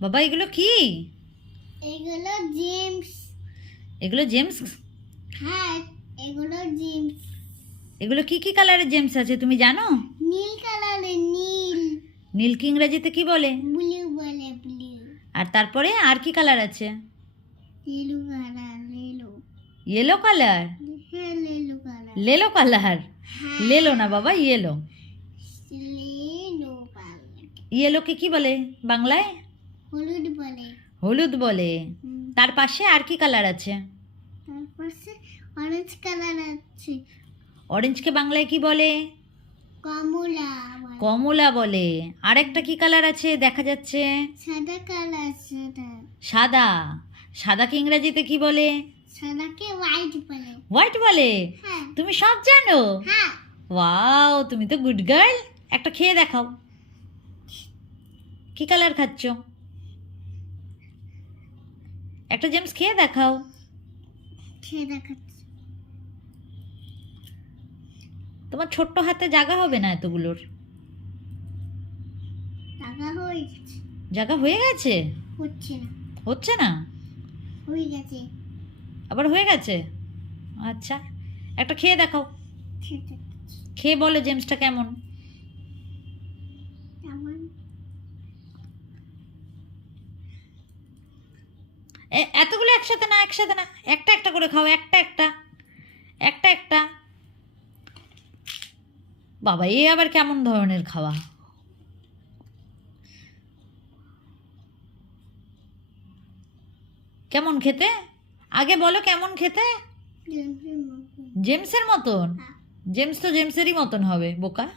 বাবা এগুলো কি? এগুলো জেমস। এগুলো জেমস? হ্যাঁ, এগুলো জেমস। এগুলো কি কি কালারের জেমস আছে তুমি জানো? নীল কালারের, নীল। নীলকে ইংরেজিতে কি বলে? ব্লু বলে, ব্লু। আর তারপরে আর কি কালার আছে? Yellow colour, yellow. Yellow colour? হ্যাঁ, লেলু কালার। লেলো কালার? হ্যাঁ, লেলো না বাবা, ইয়েলো। লেলু কালার। ইয়েলোকে কি বলে বাংলায়? হলুদ বলে। হলুদ বলে। হুম, তার পাশে আর কি কালার আছে? তারপাশে অরেঞ্জ কালার আছে। অরেঞ্জকে বাংলায় কি বলে? কমলা বলে। কমলা বলে। আরেকটা কি কালার আছে দেখা যাচ্ছে? সাদা কালার, সাদা। সাদা। সাদাকে ইংরেজিতে কি বলে? সাদাকে হোয়াইট বলে। হোয়াইট বলে? হ্যাঁ। তুমি সব জানো? হ্যাঁ। ওয়াও, তুমি তো গুড গার্ল। একটা খেয়ে দেখাও। কি কালার খাচ্ছ? একটা জেমস খেয়ে দেখাও। খেয়ে দেখাচ্ছি। তোমার ছোট্ট হাতে জায়গা হবে না এতগুলোর। টাকা হয়ে গেছে। জায়গা হয়ে গেছে? হচ্ছে না। হচ্ছে না? হয়ে গেছে। আবার হয়ে গেছে? আচ্ছা, একটা খেয়ে দেখাও। খেয়ে দেখাচ্ছি। খেয়ে বলো জেমসটা কেমন। কেমন? এতগুলো একসাথে না, একসাথে না, একটা একটা করে খাও, একটা একটা, একটা একটা। বাবা এ আবার কেমন ধরনের খাওয়া? কেমন খেতে? আগে বলো কেমন খেতে? জেমসের মতো। জেমসের মতন? হ্যাঁ। জেমস তো জেমসেরই মতন হবে বোকা।